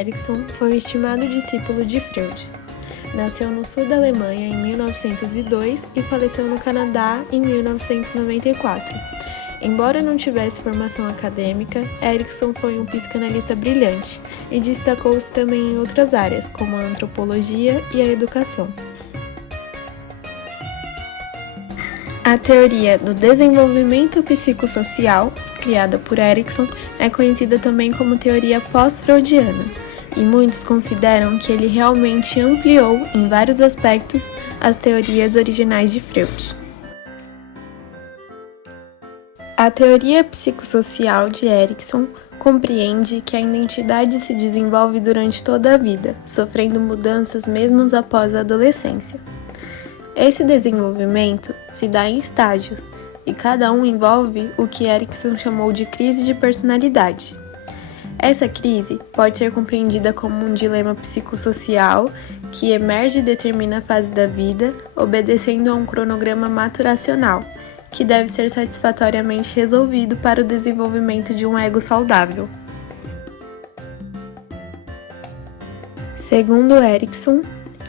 Erikson foi um estimado discípulo de Freud. Nasceu no sul da Alemanha em 1902 e faleceu no Canadá em 1994. Embora não tivesse formação acadêmica, Erikson foi um psicanalista brilhante e destacou-se também em outras áreas, como a antropologia e a educação. A teoria do desenvolvimento psicossocial, criada por Erikson, é conhecida também como teoria pós-freudiana, e muitos consideram que ele realmente ampliou, em vários aspectos, as teorias originais de Freud. A teoria psicossocial de Erikson compreende que a identidade se desenvolve durante toda a vida, sofrendo mudanças mesmo após a adolescência. Esse desenvolvimento se dá em estágios, e cada um envolve o que Erikson chamou de crise de personalidade. Essa crise pode ser compreendida como um dilema psicossocial que emerge e determina a fase da vida, obedecendo a um cronograma maturacional, que deve ser satisfatoriamente resolvido para o desenvolvimento de um ego saudável. Segundo Erikson,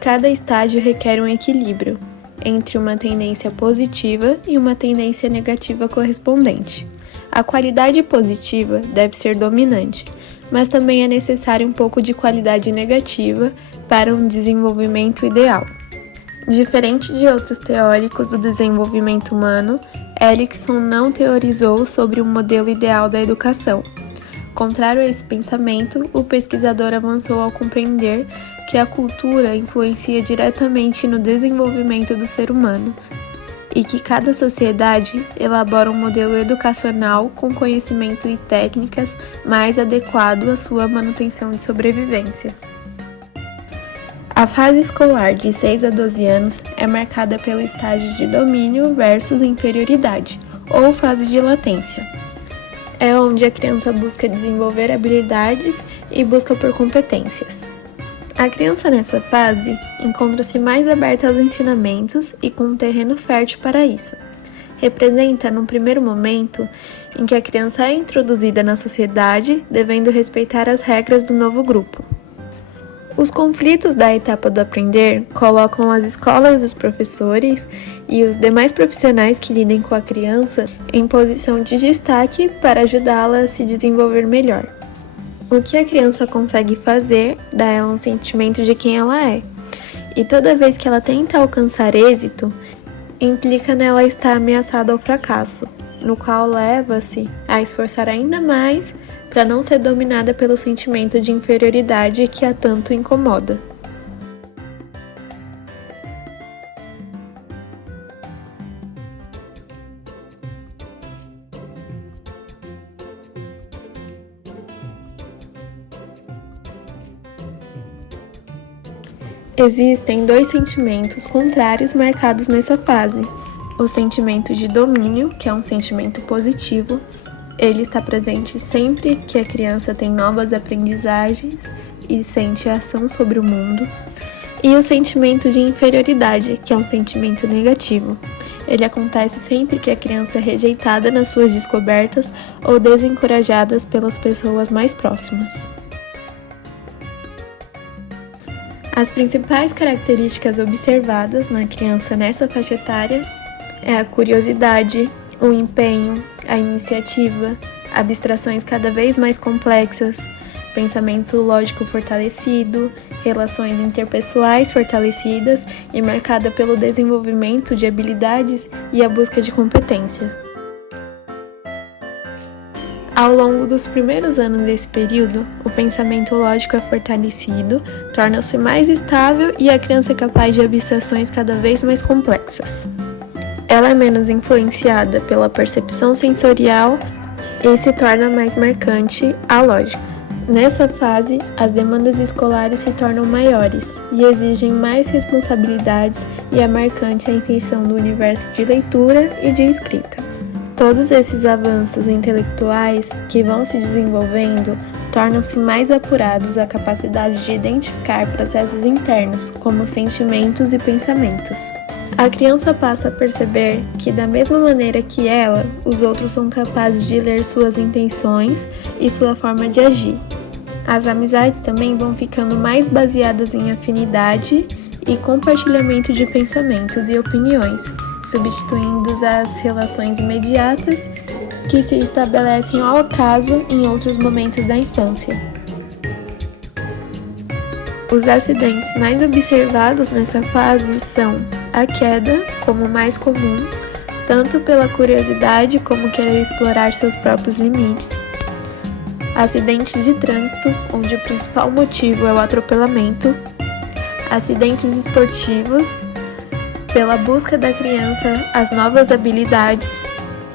cada estágio requer um equilíbrio entre uma tendência positiva e uma tendência negativa correspondente. A qualidade positiva deve ser dominante, mas também é necessário um pouco de qualidade negativa para um desenvolvimento ideal. Diferente de outros teóricos do desenvolvimento humano, Erikson não teorizou sobre um modelo ideal da educação. Contrário a esse pensamento, o pesquisador avançou ao compreender que a cultura influencia diretamente no desenvolvimento do ser humano e que cada sociedade elabora um modelo educacional com conhecimento e técnicas mais adequado à sua manutenção de sobrevivência. A fase escolar de 6 a 12 anos é marcada pelo estágio de domínio versus inferioridade, ou fase de latência. É onde a criança busca desenvolver habilidades e busca por competências. A criança nessa fase encontra-se mais aberta aos ensinamentos e com um terreno fértil para isso. Representa, num primeiro momento, em que a criança é introduzida na sociedade, devendo respeitar as regras do novo grupo. Os conflitos da etapa do aprender colocam as escolas, os professores e os demais profissionais que lidem com a criança em posição de destaque para ajudá-la a se desenvolver melhor. O que a criança consegue fazer dá a ela um sentimento de quem ela é, e toda vez que ela tenta alcançar êxito, implica nela estar ameaçada ao fracasso, no qual leva-se a esforçar ainda mais para não ser dominada pelo sentimento de inferioridade que a tanto incomoda. Existem dois sentimentos contrários marcados nessa fase. O sentimento de domínio, que é um sentimento positivo, ele está presente sempre que a criança tem novas aprendizagens e sente ação sobre o mundo. E o sentimento de inferioridade, que é um sentimento negativo. Ele acontece sempre que a criança é rejeitada nas suas descobertas ou desencorajada pelas pessoas mais próximas. As principais características observadas na criança nessa faixa etária é a curiosidade, o empenho, a iniciativa, abstrações cada vez mais complexas, pensamento lógico fortalecido, relações interpessoais fortalecidas e marcada pelo desenvolvimento de habilidades e a busca de competência. Ao longo dos primeiros anos desse período, o pensamento lógico é fortalecido, torna-se mais estável e a criança é capaz de abstrações cada vez mais complexas. Ela é menos influenciada pela percepção sensorial e se torna mais marcante a lógica. Nessa fase, as demandas escolares se tornam maiores e exigem mais responsabilidades e é marcante a intenção do universo de leitura e de escrita. Todos esses avanços intelectuais que vão se desenvolvendo tornam-se mais apurados a capacidade de identificar processos internos, como sentimentos e pensamentos. A criança passa a perceber que, da mesma maneira que ela, os outros são capazes de ler suas intenções e sua forma de agir. As amizades também vão ficando mais baseadas em afinidade e compartilhamento de pensamentos e opiniões, substituindo as relações imediatas que se estabelecem ao acaso em outros momentos da infância. Os acidentes mais observados nessa fase são a queda, como o mais comum, tanto pela curiosidade como querer explorar seus próprios limites. Acidentes de trânsito, onde o principal motivo é o atropelamento. Acidentes esportivos, pela busca da criança às novas habilidades.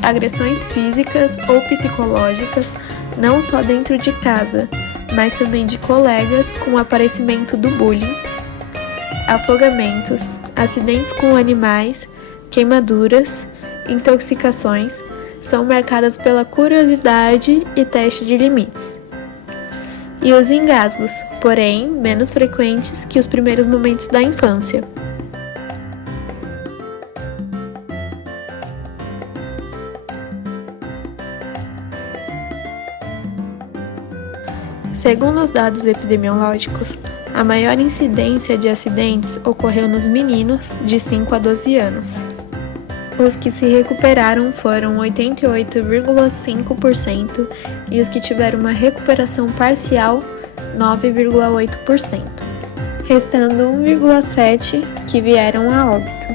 Agressões físicas ou psicológicas, não só dentro de casa, mas também de colegas com o aparecimento do bullying. Afogamentos, acidentes com animais, queimaduras, intoxicações, são marcadas pela curiosidade e teste de limites. E os engasgos, porém, menos frequentes que os primeiros momentos da infância. Segundo os dados epidemiológicos, a maior incidência de acidentes ocorreu nos meninos de 5 a 12 anos. Os que se recuperaram foram 88,5% e os que tiveram uma recuperação parcial, 9,8%, restando 1,7% que vieram a óbito.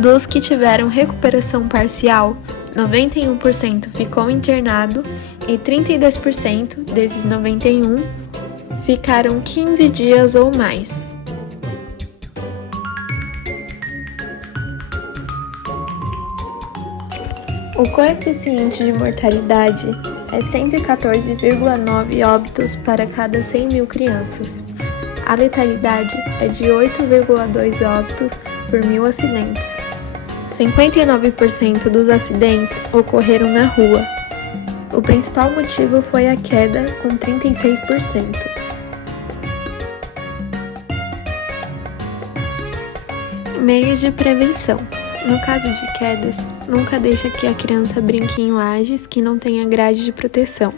Dos que tiveram recuperação parcial, 91% ficou internado e 32% desses 91% ficaram 15 dias ou mais. O coeficiente de mortalidade é 114,9 óbitos para cada 100 mil crianças. A letalidade é de 8,2 óbitos por 1.000 acidentes. 59% dos acidentes ocorreram na rua. O principal motivo foi a queda, com 36%. Meios de prevenção. No caso de quedas, nunca deixe que a criança brinque em lajes que não tenha grade de proteção.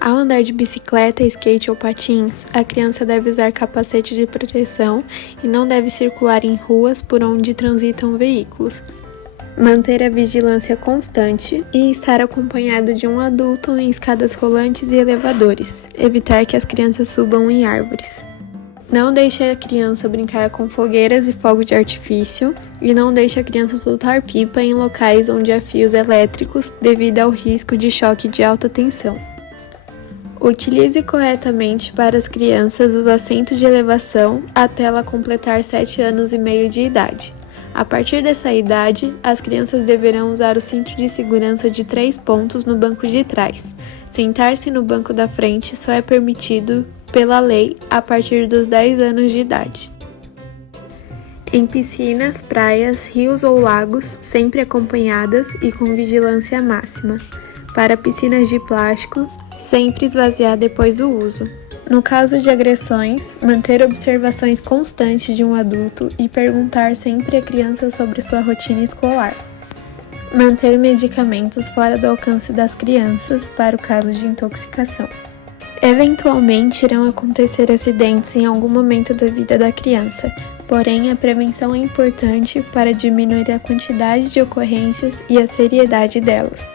Ao andar de bicicleta, skate ou patins, a criança deve usar capacete de proteção e não deve circular em ruas por onde transitam veículos. Manter a vigilância constante e estar acompanhado de um adulto em escadas rolantes e elevadores. Evitar que as crianças subam em árvores. Não deixe a criança brincar com fogueiras e fogos de artifício e não deixe a criança soltar pipa em locais onde há fios elétricos devido ao risco de choque de alta tensão. Utilize corretamente para as crianças o assento de elevação até ela completar 7 anos e meio de idade. A partir dessa idade, as crianças deverão usar o cinto de segurança de 3 pontos no banco de trás. Sentar-se no banco da frente só é permitido pela lei a partir dos 10 anos de idade. Em piscinas, praias, rios ou lagos, sempre acompanhadas e com vigilância máxima. Para piscinas de plástico, sempre esvaziar depois do uso. No caso de agressões, manter observações constantes de um adulto e perguntar sempre à criança sobre sua rotina escolar. Manter medicamentos fora do alcance das crianças para o caso de intoxicação. Eventualmente irão acontecer acidentes em algum momento da vida da criança, porém a prevenção é importante para diminuir a quantidade de ocorrências e a seriedade delas.